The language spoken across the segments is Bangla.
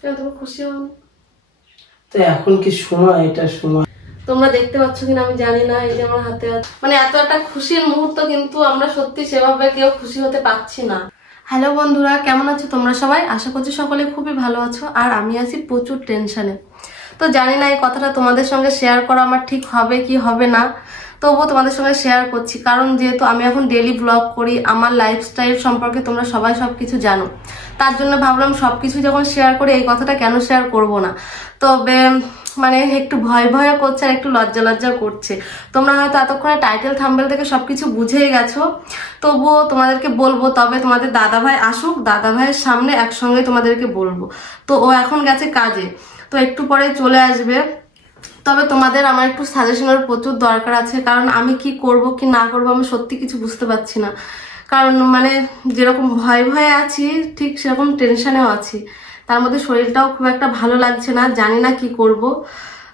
কেন তুমি খুশি হও? তো এখন কি সময়, এটা সময় তোমরা দেখতে পাচ্ছ কিনা আমি জানি না, এই যে আমার হাতে মানে এত একটা খুশির মুহূর্ত, কিন্তু আমরা সত্যি সেভাবে কেউ খুশি হতে পারছি না। হ্যালো বন্ধুরা, কেমন আছো তোমরা সবাই? আশা করছি সকলে খুবই ভালো আছো, আর আমি আছি প্রচুর টেনশনে। তো জানি না এই কথাটা তোমাদের সঙ্গে শেয়ার করা আমার ঠিক হবে কি হবে না, তবুও তোমাদের সঙ্গে শেয়ার করছি, কারণ যেহেতু আমি এখন ডেইলি ব্লগ করি, আমার লাইফস্টাইল সম্পর্কে তোমরা সবাই সবকিছু জানো, তার জন্য ভাবলাম সবকিছু যখন শেয়ার করি এই কথাটা কেন শেয়ার করব না। তবে মানে একটু ভয় ভয় করছে আর একটু লজ্জা লজ্জা করছে। তোমরা হয়তো এতক্ষণে টাইটেল থাম্বনেল থেকে সবকিছু বুঝেই গেছো, তবুও তোমাদেরকে বলবো। তবে তোমাদের দাদাভাই আসুক, দাদাভাইয়ের সামনে একসঙ্গে তোমাদেরকে বলবো। তো ও এখন গেছে কাজে, তো একটু পরে চলে আসবে। তবে তোমাদের আমার একটু সাজেশনের প্রচুর দরকার আছে, কারণ আমি কি করব কি না করব আমি সত্যি কিছু বুঝতে পারছি না। কারণ মানে যেরকম ভয়ে ভয়ে আছি, ঠিক সেরকম টেনশনেও আছি। তার মধ্যে শরীরটাও খুব একটা ভালো লাগছে না, জানি না কি করব।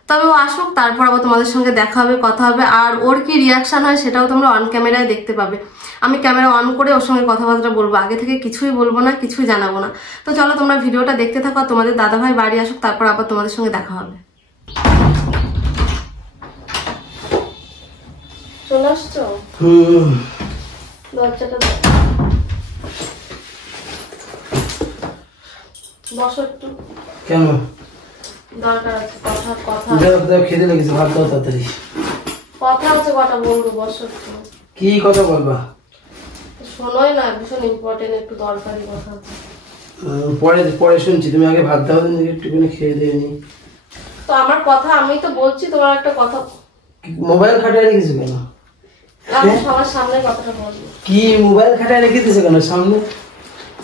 তবে ও আসুক, তারপর আবার তোমাদের সঙ্গে দেখা হবে, কথা হবে, আর ওর কি রিয়াকশন হয় সেটাও তোমরা অন ক্যামেরায় দেখতে পাবে। আমি ক্যামেরা অন করে ওর সঙ্গে কথাবার্তা বলবো, আগে থেকে কিছুই বলবো না, কিছুই জানাবো না। তো চলো তোমরা ভিডিওটা দেখতে থাকো, তোমাদের দাদাভাই বাড়ি আসুক, তারপর আবার তোমাদের সঙ্গে দেখা হবে। চলে আসছো? দরজাটা বসো একটু। কেন? দরকার আছে কথা। খেতে লেগেছে, ভাত দাও তাড়াতাড়ি। কথা আছে কটা বলবো, বসো একটু। কি কথা বলবা? শোনোই না, ভীষণ ইম্পর্টেন্ট, একটু দরকারি কথা আছে। পরে পরে শুনছি, তুমি আগে ভাত দাও, একটুখানি খেয়ে দিয়ে নি। তো আমার কথা আমি তো বলছি, তোমার একটা কথা। মোবাইল খাটায় রেখেছো কেন? আমি সবার সামনে কথাটা বলবো। কি মোবাইল খাটায় রেখে দিয়েছো কেন সামনে?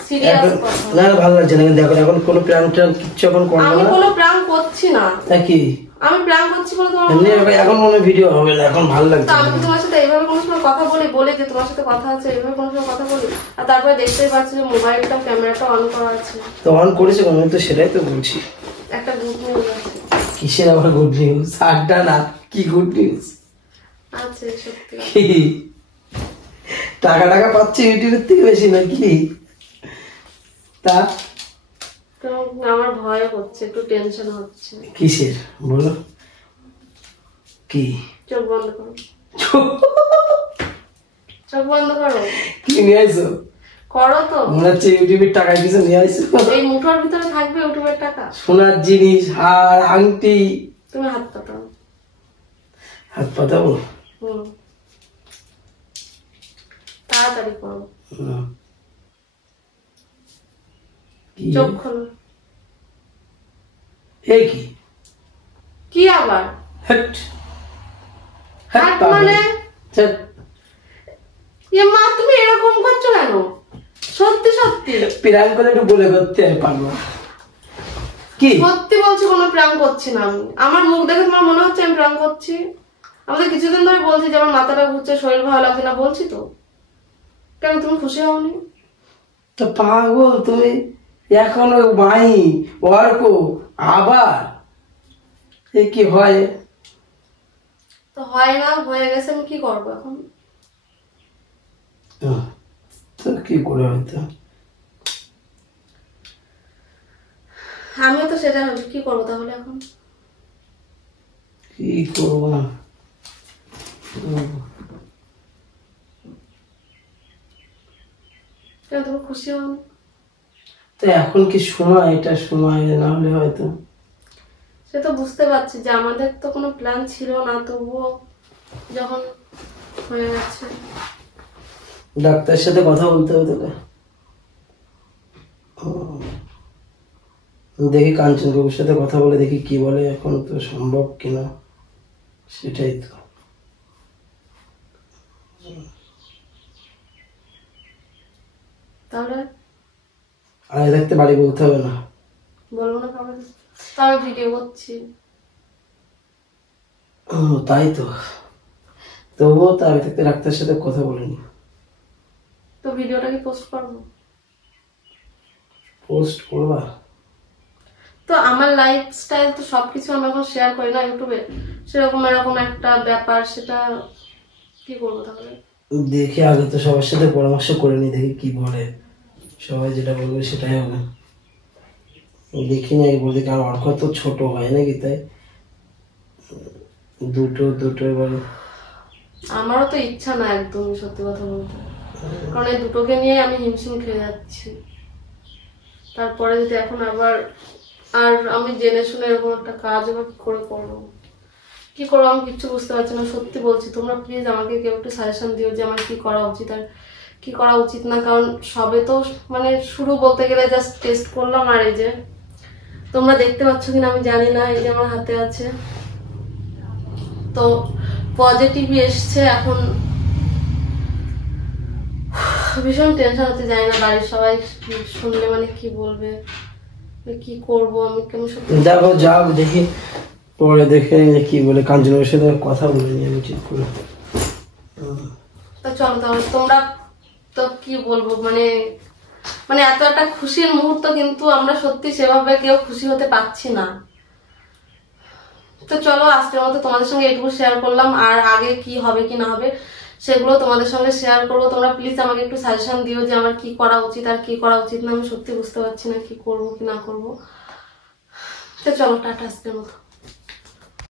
সিরিয়াস কথা না, ভালো লাগছে না। দেখো এখন কোনো প্ল্যান কিচ্ছু এখন করবো না। আমি কোনো প্ল্যান করছি না। কি আমি প্ল্যান করছি বলে তোমার এমনি এখন মনে ভিডিও হবে না, এখন ভালো লাগছে না। আমি তোমার সাথে এইভাবে কোনো সময় কথা বলি যে তোমার সাথে কথা আছে, এইভাবে কোনো সময় কথা বলি, আর তারপরে দেখতেই পাচ্ছি যে মোবাইলটা ক্যামেরাটা অন করা আছে। তো অন করেছে কেন? তো সেটাই তো বলছি। একটা গুড নিউজ আছে। কিসের আবার গুড নিউজ? আড্ডা না, কি গুড নিউজ আছে সত্যি। কি টাকা পাচ্ছে ইউটিউবের থেকে বেশি নাকি? তা তো আমার ভয় হচ্ছে, একটু টেনশন হচ্ছে। কিসের বলো? কি? চোখ বন্ধ করো। চোখ বন্ধ করো। কি নিয়ে আইছো? করো তো। মনে হচ্ছে ইউটিউবের টাকা কিছু নিয়ে আইছো। এই মুঠোর ভিতরে থাকবে ইউটিউবের টাকা, সোনার জিনিস, হার, আংটি। তুমি হাত পাতাও। হাত পাতাবো? তাড়াতাড়ি করো। চোখ খোলো। এই কি? কি আবার? হট হাত মানে মা তুমি এরকম করছো কেন? সত্যি সত্যি প্রাণ করে একটু বলে করতে পারবো কি? সত্যি বলছি, কোনো প্রাণ করছি না আমি। আমার মুখ দেখে তোমার মনে হচ্ছে আমি প্রাণ করছি? আমাদের কিছুদিন ধরে বলছি যে আমার মাথাটা ঘুরছে, শরীর ভালো লাগছে না, বলছি তো। কেন তুমি খুশি হওনি? তো পাগল তুমি এখনো মাই অর্ক আবার এ কি হয়? তো হয় না, হয়ে গেছে, আমি কি করবো এখন? তো কি করে হয়তো আমিও তো সেটা ভাবছি, কি করবো তাহলে এখন? কি করবো না? কেন তুমি খুশি হওনি? তো এখন কি সময়, এটা সময় না হলে হয়তো। সে তো বুঝতে পারছি যে আমাদের তো কোনো প্ল্যান ছিল না, তবুও যখন হয়ে গেছে। ডাক্তারের সাথে কথা বলতে হবে তোকে। দেখি কাঞ্চন বাবুর সাথে কথা বলে দেখি কি বলে, এখন তো সম্ভব কিনা সেটাই তো। তাহলে আগে থাকতে বাড়ি বলতে হবে না? বলবো না কাউকে, তাহলে ভিডিও করছি। তাই তো, তবুও তো আগে থাকতে ডাক্তারের সাথে কথা বলিনি। তো ভিডিওটা কি পোস্ট করবো? পোস্ট করবা? তো আমার লাইফস্টাইল তো সবকিছু আমি এখন শেয়ার করি না ইউটিউবে, সেরকম এরকম একটা ব্যাপার, সেটা কি করবো তাহলে? দেখি আগে তো সবার সাথে পরামর্শ করে নি, দেখি কি বলে। সবাই যেটা বলবে সেটাই হবে। দেখি না বলতে, কারণ অর্ক তো ছোট হয় নাকি, তাই দুটো এবারে। আমারও তো ইচ্ছা না একদম, সত্যি কথা বলতে, কারণ এই দুটোকে নিয়ে আমি হিমশিম খেয়ে যাচ্ছি। তারপরে যদি এখন আবার আর আমি জেনে শুনে এরকম একটা কাজ আবার কি করে করবো, কি করবো আমি কিচ্ছু বুঝতে পারছি না। সত্যি বলছি, তোমরা প্লিজ আমাকে কেউ একটু সাজেশন দিও যে আমার কি করা উচিত আর কি করা উচিত না। কারণ সবে তো মানে শুরু বলতে গেলে জাস্ট টেস্ট করলাম। আর এই যে তোমরা দেখতে পাচ্ছ কিনা আমি জানি না, এই যে আমার হাতে আছে, তো পজিটিভই এসছে। এখন ভীষণ টেনশন হচ্ছে, জানি না বাড়ির সবাই শুনলে মানে কি বলবে, কি করবো আমি কেমন। দেখো যাও দেখি, পরে দেখে কি বলে, কাঞ্চনের সাথে কথা বলে নি আমি ঠিক করে। তো চলো তাহলে, তোমরা তো কি বলবো, মানে মানে এত একটা খুশির মুহূর্ত, কিন্তু আমরা সত্যি সেভাবে কেউ খুশি হতে পারছি না। তো চলো আজকের মতো তোমাদের সঙ্গে এইটুকু শেয়ার করলাম, আর আগে কি হবে কি না হবে সেগুলো তোমাদের সঙ্গে শেয়ার করবো। তোমরা প্লিজ আমাকে একটু সাজেশন দিও যে আমার কি করা উচিত আর কি করা উচিত না। আমি সত্যি বুঝতে পারছি না কি করবো কি না করবো। তো চলো টাটা আজকের মতো।